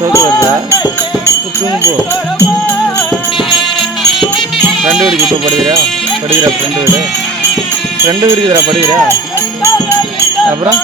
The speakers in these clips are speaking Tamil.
வருதா தூங்கு போ. ஃப்ரெண்டு வீடுக்கு இப்போ படுகிறா ஃப்ரெண்டு வீடுக்குதுரா படுகிறா. அப்புறம்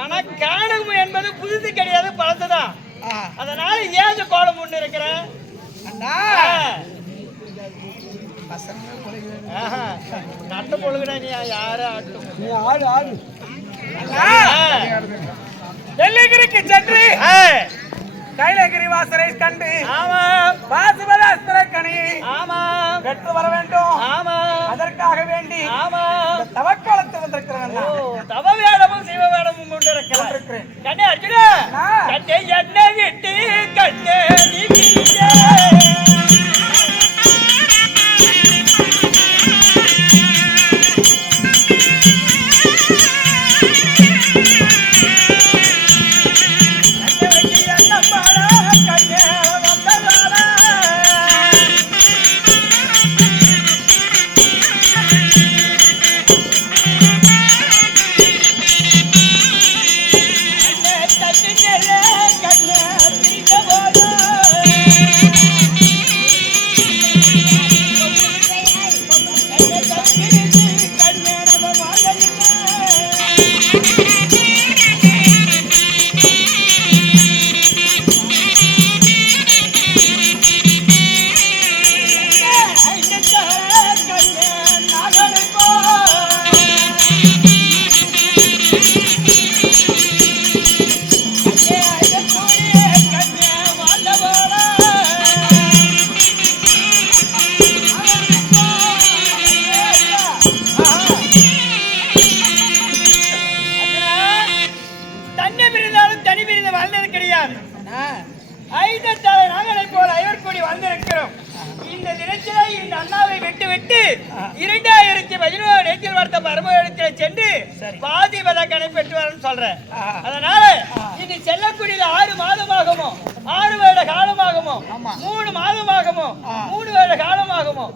ஆனா காணகம் என்பது புதுசு கிடையாது, பழசுதான். அதனால ஏன் கோலம் முன்னு இருக்கிறேன். நட்ட பொழுதுனா நீ யாரு ஆட்டும், நீ ஆடு ஆடு. வெள்ளிகிரிக்கு சென்று கைலகிரி வாசரை கண்டு பாசுபதாஸ்திர கனி பெற்று வர வேண்டும். அதற்காக வேண்டி தவக்காலத்தில் வந்திருக்கிறேன். தவ வேடமும் சிவ வேடமும் கொண்டிருக்கிறேன். கண்ணே அர்ஜுனா, கண்ணே என்னை விட்டு கண்ணே அதனால இது செல்லக்கூடியது 6 மாதமாகுமோ 6 வருட காலமாகுமோ 3 மாதமாகுமோ 3 வருட காலமாகுமோ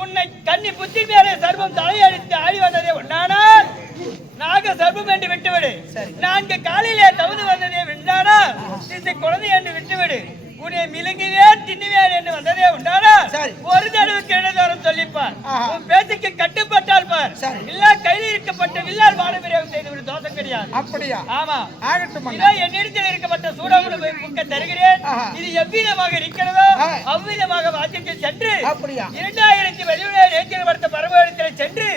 உன்னை கண்ணி புத்தி மேலே சர்வம் தலையடித்து ஆடி வந்ததே உண்டானால் நாக சர்வம் என்று விட்டுவிடு. 4 காலிலே தகுதி வந்ததே உண்டானால் இந்த குழந்தை என்று விட்டுவிடு. உன்னை மிளங்குவேன் தின்னுவேன் என்று வந்ததே உண்டானா ஒரு தடவுக்கு இடதோறும் சொல்லிப்பார். உன் பேச்சுக்கு கட்டுப்பட்டால் பார், இல்ல கையில் இருக்கப்பட்ட வில்லால் மானபிரியாகம் செய்துவிடு. தோஷம் கிடையாது. அப்படியா? ஆமா, ஆகட்டும். என்னிடத்தில் இருக்கப்பட்ட சூடாவுடன் முக்க தருகிறேன். இது எவ்விதமாக இருக்கிறதோ அவ்விதமாக வாக்கியத்தில் சென்று 2000 வெளியுடைய நேற்றில் பரமத்தில் சென்று